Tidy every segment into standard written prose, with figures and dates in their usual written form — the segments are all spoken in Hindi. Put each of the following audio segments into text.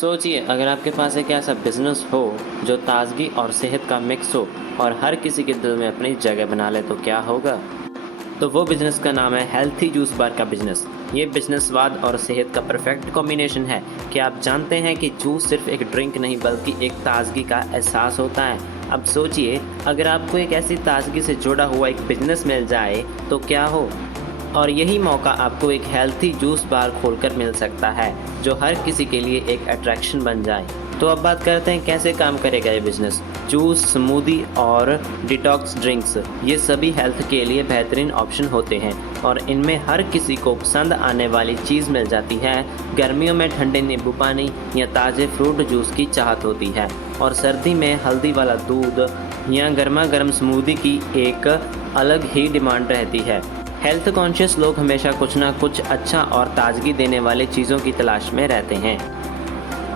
सोचिए अगर आपके पास एक ऐसा बिजनेस हो जो ताजगी और सेहत का मिक्स हो और हर किसी के दिल में अपनी जगह बना ले तो क्या होगा। तो वो बिजनेस का नाम है हेल्थी जूस बार का बिजनेस। ये बिजनेस स्वाद और सेहत का परफेक्ट कॉम्बिनेशन है। क्या आप जानते हैं कि जूस सिर्फ एक ड्रिंक नहीं बल्कि एक ताजगी का एहसास होता है। अब सोचिए अगर आपको एक ऐसी ताजगी से जुड़ा हुआ एक बिजनेस मिल जाए तो क्या हो। और यही मौका आपको एक हेल्थी जूस बार खोलकर मिल सकता है जो हर किसी के लिए एक अट्रैक्शन बन जाए। तो अब बात करते हैं कैसे काम करेगा ये बिजनेस। जूस, स्मूदी और डिटॉक्स ड्रिंक्स ये सभी हेल्थ के लिए बेहतरीन ऑप्शन होते हैं और इनमें हर किसी को पसंद आने वाली चीज़ मिल जाती है। गर्मियों में ठंडे नींबू पानी या ताज़े फ्रूट जूस की चाहत होती है और सर्दी में हल्दी वाला दूध या गर्मा गर्म स्मूदी की एक अलग ही डिमांड रहती है। हेल्थ कॉन्शियस लोग हमेशा कुछ ना कुछ अच्छा और ताजगी देने वाली चीज़ों की तलाश में रहते हैं।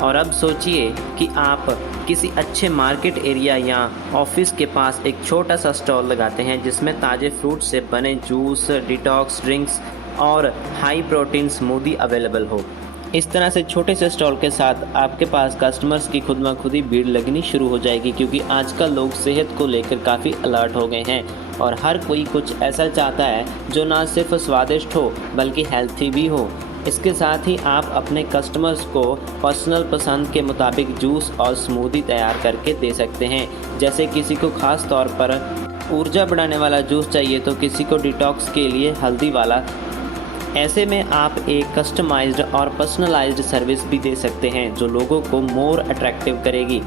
और अब सोचिए कि आप किसी अच्छे मार्केट एरिया या ऑफिस के पास एक छोटा सा स्टॉल लगाते हैं जिसमें ताज़े फ्रूट से बने जूस, डिटॉक्स ड्रिंक्स और हाई प्रोटीन स्मूदी अवेलेबल हो। इस तरह से छोटे से स्टॉल के साथ आपके पास कस्टमर्स की खुद ब खुद ही भीड़ लगनी शुरू हो जाएगी, क्योंकि आजकल लोग सेहत को लेकर काफ़ी अलर्ट हो गए हैं और हर कोई कुछ ऐसा चाहता है जो ना सिर्फ स्वादिष्ट हो बल्कि हेल्थी भी हो। इसके साथ ही आप अपने कस्टमर्स को पर्सनल पसंद के मुताबिक जूस और स्मूदी तैयार करके दे सकते हैं। जैसे किसी को ख़ास तौर पर ऊर्जा बढ़ाने वाला जूस चाहिए तो किसी को डिटॉक्स के लिए हल्दी वाला। ऐसे में आप एक कस्टमाइज्ड और पर्सनलाइज्ड सर्विस भी दे सकते हैं जो लोगों को मोर अट्रैक्टिव करेगी।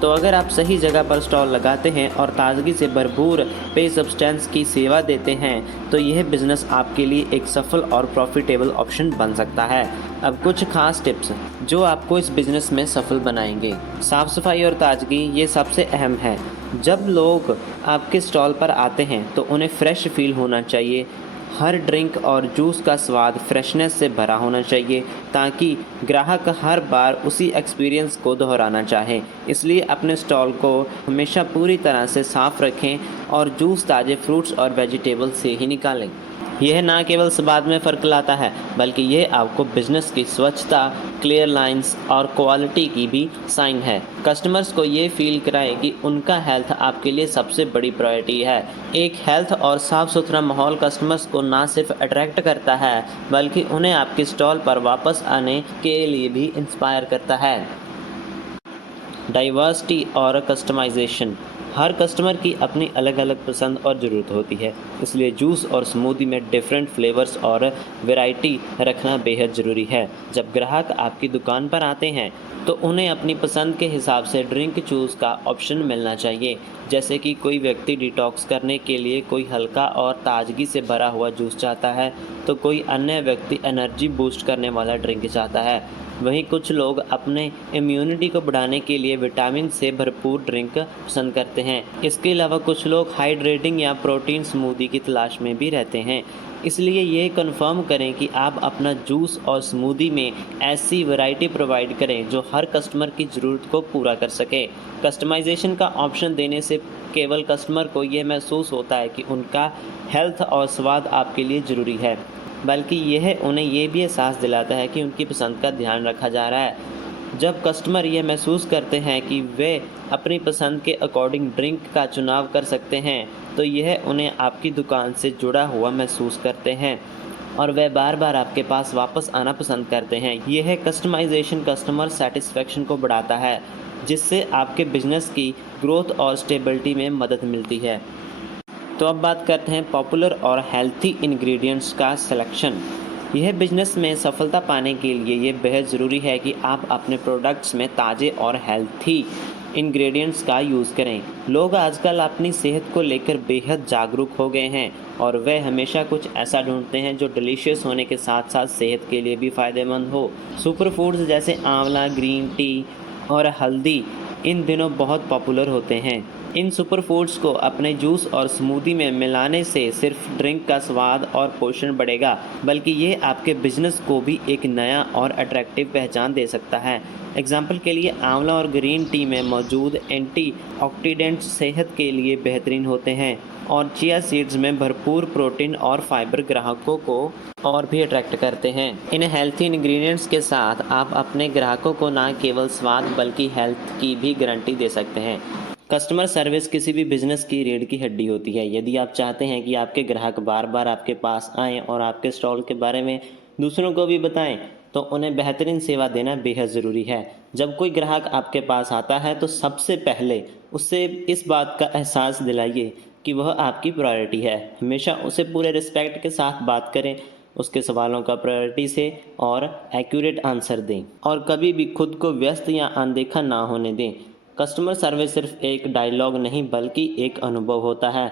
तो अगर आप सही जगह पर स्टॉल लगाते हैं और ताजगी से भरपूर पे सब्सटेंस की सेवा देते हैं तो यह बिज़नेस आपके लिए एक सफल और प्रॉफिटेबल ऑप्शन बन सकता है। अब कुछ खास टिप्स जो आपको इस बिज़नेस में सफल बनाएंगे। साफ़ सफाई और ताजगी ये सबसे अहम है। जब लोग आपके स्टॉल पर आते हैं तो उन्हें फ्रेश फील होना चाहिए। हर ड्रिंक और जूस का स्वाद फ्रेशनेस से भरा होना चाहिए ताकि ग्राहक हर बार उसी एक्सपीरियंस को दोहराना चाहें। इसलिए अपने स्टॉल को हमेशा पूरी तरह से साफ़ रखें और जूस ताज़े फ्रूट्स और वेजिटेबल से ही निकालें। यह ना केवल स्वाद में फ़र्क लाता है बल्कि यह आपको बिजनेस की स्वच्छता, क्लियर लाइंस और क्वालिटी की भी साइन है। कस्टमर्स को ये फील कराएं कि उनका हेल्थ आपके लिए सबसे बड़ी प्रायोरिटी है। एक हेल्थ और साफ़ सुथरा माहौल कस्टमर्स को ना सिर्फ अट्रैक्ट करता है बल्कि उन्हें आपके स्टॉल पर वापस आने के लिए भी इंस्पायर करता है। डाइवर्सिटी और कस्टमाइजेशन। हर कस्टमर की अपनी अलग अलग पसंद और ज़रूरत होती है, इसलिए जूस और स्मूदी में डिफरेंट फ्लेवर्स और वैरायटी रखना बेहद ज़रूरी है। जब ग्राहक आपकी दुकान पर आते हैं तो उन्हें अपनी पसंद के हिसाब से ड्रिंक चूज़ का ऑप्शन मिलना चाहिए। जैसे कि कोई व्यक्ति डिटॉक्स करने के लिए कोई हल्का और ताजगी से भरा हुआ जूस चाहता है तो कोई अन्य व्यक्ति एनर्जी बूस्ट करने वाला ड्रिंक चाहता है। वहीं कुछ लोग अपने इम्यूनिटी को बढ़ाने के लिए विटामिन से भरपूर ड्रिंक पसंद करते हैं। इसके अलावा कुछ लोग हाइड्रेटिंग या प्रोटीन स्मूदी की तलाश में भी रहते हैं। इसलिए ये कंफर्म करें कि आप अपना जूस और स्मूदी में ऐसी वैरायटी प्रोवाइड करें जो हर कस्टमर की ज़रूरत को पूरा कर सके। कस्टमाइजेशन का ऑप्शन देने से केवल कस्टमर को ये महसूस होता है कि उनका हेल्थ और स्वाद आपके लिए ज़रूरी है, बल्कि यह उन्हें ये भी एहसास दिलाता है कि उनकी पसंद का ध्यान रखा जा रहा है। जब कस्टमर ये महसूस करते हैं कि वे अपनी पसंद के अकॉर्डिंग ड्रिंक का चुनाव कर सकते हैं तो यह उन्हें आपकी दुकान से जुड़ा हुआ महसूस करते हैं और वे बार बार आपके पास वापस आना पसंद करते हैं। यह कस्टमाइजेशन कस्टमर सेटिस्फेक्शन को बढ़ाता है जिससे आपके बिजनेस की ग्रोथ और स्टेबिलिटी में मदद मिलती है। तो अब बात करते हैं पॉपुलर और हेल्थी इंग्रेडिएंट्स का सिलेक्शन। यह बिजनेस में सफलता पाने के लिए ये बेहद ज़रूरी है कि आप अपने प्रोडक्ट्स में ताज़े और हेल्थी इंग्रेडिएंट्स का यूज़ करें। लोग आजकल अपनी सेहत को लेकर बेहद जागरूक हो गए हैं और वे हमेशा कुछ ऐसा ढूंढते हैं जो डिलीशियस होने के साथ साथ सेहत के लिए भी फ़ायदेमंद हो। सुपर फूड्स जैसे आंवला, ग्रीन टी और हल्दी इन दिनों बहुत पॉपुलर होते हैं। इन सुपर फूड्स को अपने जूस और स्मूदी में मिलाने से सिर्फ ड्रिंक का स्वाद और पोषण बढ़ेगा बल्कि ये आपके बिजनेस को भी एक नया और अट्रैक्टिव पहचान दे सकता है। एग्जाम्पल के लिए आंवला और ग्रीन टी में मौजूद एंटीऑक्सीडेंट्स सेहत के लिए बेहतरीन होते हैं और चिया सीड्स में भरपूर प्रोटीन और फाइबर ग्राहकों को और भी अट्रैक्ट करते हैं। इन हेल्थी इंग्रेडिएंट्स के साथ आप अपने ग्राहकों को न केवल स्वाद बल्कि हेल्थ की भी गारंटी दे सकते हैं। कस्टमर सर्विस किसी भी बिजनेस की रीढ़ की हड्डी होती है। यदि आप चाहते हैं कि आपके ग्राहक बार बार आपके पास आएं और आपके स्टॉल के बारे में दूसरों को भी बताएं, तो उन्हें बेहतरीन सेवा देना बेहद ज़रूरी है। जब कोई ग्राहक आपके पास आता है तो सबसे पहले उससे इस बात का एहसास दिलाइए कि वह आपकी प्रायोरिटी है। हमेशा उसे पूरे रिस्पेक्ट के साथ बात करें, उसके सवालों का प्रायोरिटी से और एक्यूरेट आंसर दें और कभी भी खुद को व्यस्त या अनदेखा ना होने दें। कस्टमर सर्विस सिर्फ एक डायलॉग नहीं बल्कि एक अनुभव होता है।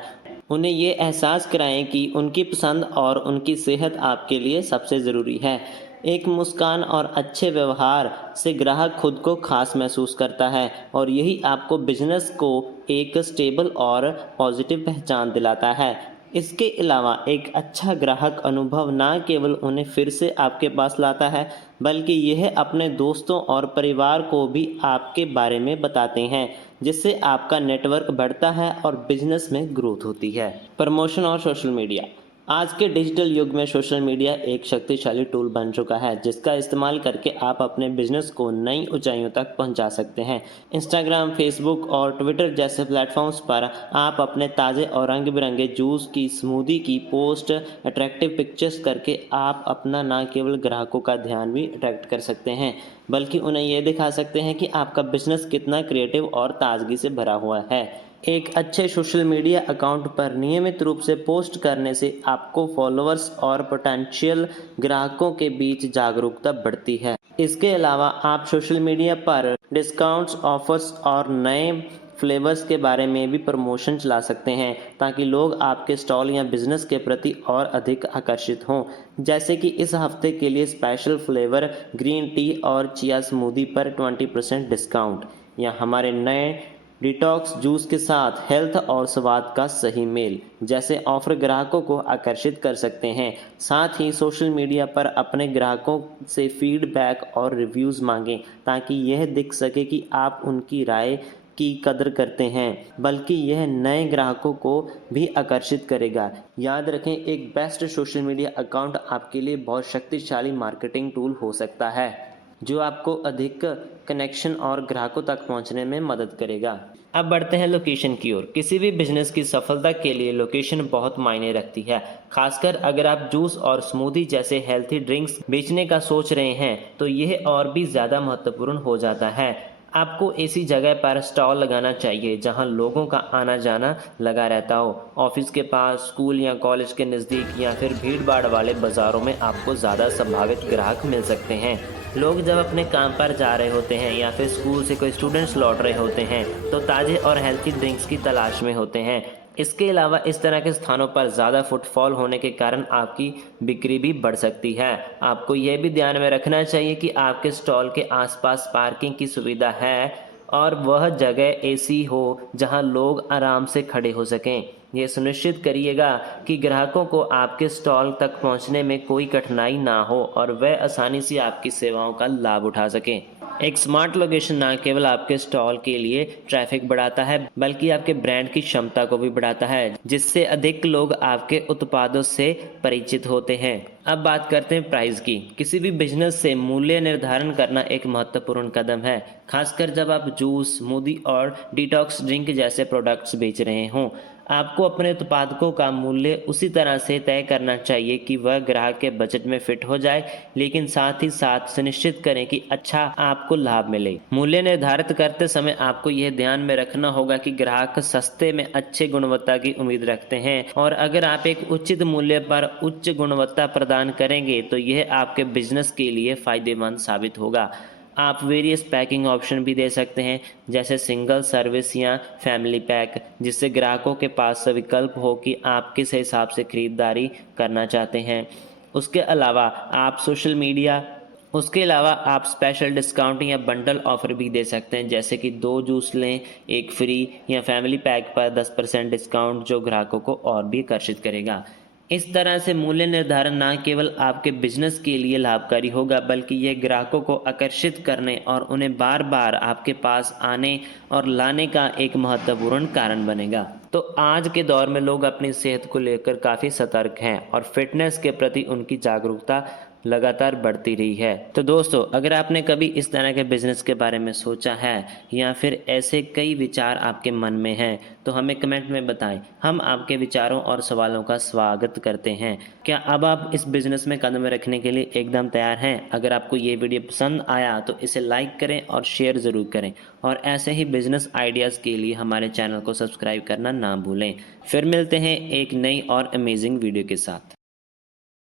उन्हें ये एहसास कराएं कि उनकी पसंद और उनकी सेहत आपके लिए सबसे ज़रूरी है। एक मुस्कान और अच्छे व्यवहार से ग्राहक खुद को खास महसूस करता है और यही आपको बिजनेस को एक स्टेबल और पॉजिटिव पहचान दिलाता है। इसके अलावा एक अच्छा ग्राहक अनुभव न केवल उन्हें फिर से आपके पास लाता है, बल्कि यह अपने दोस्तों और परिवार को भी आपके बारे में बताते हैं, जिससे आपका नेटवर्क बढ़ता है और बिजनेस में ग्रोथ होती है। प्रमोशन और सोशल मीडिया। आज के डिजिटल युग में सोशल मीडिया एक शक्तिशाली टूल बन चुका है, जिसका इस्तेमाल करके आप अपने बिजनेस को नई ऊंचाइयों तक पहुंचा सकते हैं। इंस्टाग्राम, फेसबुक और ट्विटर जैसे प्लेटफॉर्म्स पर आप अपने ताज़े और रंग बिरंगे जूस की, स्मूदी की पोस्ट, अट्रैक्टिव पिक्चर्स करके आप अपना न केवल ग्राहकों का ध्यान भी अट्रैक्ट कर सकते हैं, बल्कि उन्हें यह दिखा सकते हैं कि आपका बिजनेस कितना क्रिएटिव और ताजगी से भरा हुआ है। एक अच्छे सोशल मीडिया अकाउंट पर नियमित रूप से पोस्ट करने से आपको फॉलोअर्स और पोटेंशियल ग्राहकों के बीच जागरूकता बढ़ती है। इसके अलावा आप सोशल मीडिया पर डिस्काउंट्स, ऑफर्स और नए फ्लेवर्स के बारे में भी प्रमोशन चला सकते हैं, ताकि लोग आपके स्टॉल या बिजनेस के प्रति और अधिक आकर्षित हों। जैसे कि इस हफ्ते के लिए स्पेशल फ्लेवर ग्रीन टी और चिया स्मूदी पर 20% डिस्काउंट, या हमारे नए डिटॉक्स जूस के साथ हेल्थ और स्वाद का सही मेल जैसे ऑफर ग्राहकों को आकर्षित कर सकते हैं। साथ ही सोशल मीडिया पर अपने ग्राहकों से फीडबैक और रिव्यूज़ मांगें, ताकि यह दिख सके कि आप उनकी राय की कदर करते हैं, बल्कि यह नए ग्राहकों को भी आकर्षित करेगा। याद रखें, एक बेस्ट सोशल मीडिया अकाउंट आपके लिए बहुत शक्तिशाली मार्केटिंग टूल हो सकता है, जो आपको अधिक कनेक्शन और ग्राहकों तक पहुंचने में मदद करेगा। अब बढ़ते हैं लोकेशन की ओर। किसी भी बिजनेस की सफलता के लिए लोकेशन बहुत मायने रखती है, खासकर अगर आप जूस और स्मूदी जैसे हेल्थी ड्रिंक्स बेचने का सोच रहे हैं, तो यह और भी ज़्यादा महत्वपूर्ण हो जाता है। आपको ऐसी जगह पर स्टॉल लगाना चाहिए जहां लोगों का आना जाना लगा रहता हो। ऑफिस के पास, स्कूल या कॉलेज के नज़दीक या फिर भीड़ भाड़ वाले बाज़ारों में आपको ज़्यादा संभावित ग्राहक मिल सकते हैं। लोग जब अपने काम पर जा रहे होते हैं या फिर स्कूल से कोई स्टूडेंट्स लौट रहे होते हैं, तो ताज़े और हेल्थी ड्रिंक्स की तलाश में होते हैं। इसके अलावा इस तरह के स्थानों पर ज़्यादा फुटफॉल होने के कारण आपकी बिक्री भी बढ़ सकती है। आपको यह भी ध्यान में रखना चाहिए कि आपके स्टॉल के आसपास पार्किंग की सुविधा है और वह जगह ऐसी हो जहां लोग आराम से खड़े हो सकें। यह सुनिश्चित करिएगा कि ग्राहकों को आपके स्टॉल तक पहुंचने में कोई कठिनाई ना हो और वह आसानी से आपकी सेवाओं का लाभ उठा सकें। एक स्मार्ट लोकेशन न केवल आपके स्टॉल के लिए ट्रैफिक बढ़ाता है, बल्कि आपके ब्रांड की क्षमता को भी बढ़ाता है, जिससे अधिक लोग आपके उत्पादों से परिचित होते हैं। अब बात करते हैं प्राइस की। किसी भी बिजनेस से मूल्य निर्धारण करना एक महत्वपूर्ण कदम है, खासकर जब आप जूस, स्मूदी और डिटॉक्स ड्रिंक जैसे प्रोडक्ट्स बेच रहे हों। आपको अपने उत्पादों का मूल्य उसी तरह से तय करना चाहिए कि वह ग्राहक के बजट में फिट हो जाए, लेकिन साथ ही साथ सुनिश्चित करें कि अच्छा आपको लाभ मिले। मूल्य निर्धारित करते समय आपको यह ध्यान में रखना होगा कि ग्राहक सस्ते में अच्छे गुणवत्ता की उम्मीद रखते हैं, और अगर आप एक उचित मूल्य पर उच्च गुणवत्ता प्रदान करेंगे तो यह आपके बिजनेस के लिए फायदेमंद साबित होगा। आप वेरियस पैकिंग ऑप्शन भी दे सकते हैं, जैसे सिंगल सर्विस या फैमिली पैक, जिससे ग्राहकों के पास विकल्प हो कि आप किस हिसाब से खरीदारी करना चाहते हैं। उसके अलावा आप स्पेशल डिस्काउंट या बंडल ऑफर भी दे सकते हैं, जैसे कि 2 जूस लें 1 फ्री, या फैमिली पैक पर 10% डिस्काउंट, जो ग्राहकों को और भी आकर्षित करेगा। इस तरह से मूल्य निर्धारण न केवल आपके बिजनेस के लिए लाभकारी होगा, बल्कि यह ग्राहकों को आकर्षित करने और उन्हें बार बार आपके पास आने और लाने का एक महत्वपूर्ण कारण बनेगा। तो आज के दौर में लोग अपनी सेहत को लेकर काफ़ी सतर्क हैं और फिटनेस के प्रति उनकी जागरूकता लगातार बढ़ती रही है। तो दोस्तों, अगर आपने कभी इस तरह के बिजनेस के बारे में सोचा है या फिर ऐसे कई विचार आपके मन में हैं, तो हमें कमेंट में बताएं। हम आपके विचारों और सवालों का स्वागत करते हैं। क्या अब आप इस बिजनेस में कदम रखने के लिए एकदम तैयार हैं? अगर आपको ये वीडियो पसंद आया तो इसे लाइक करें और शेयर ज़रूर करें, और ऐसे ही बिजनेस आइडियाज़ के लिए हमारे चैनल को सब्सक्राइब करना ना भूलें। फिर मिलते हैं एक नई और अमेजिंग वीडियो के साथ।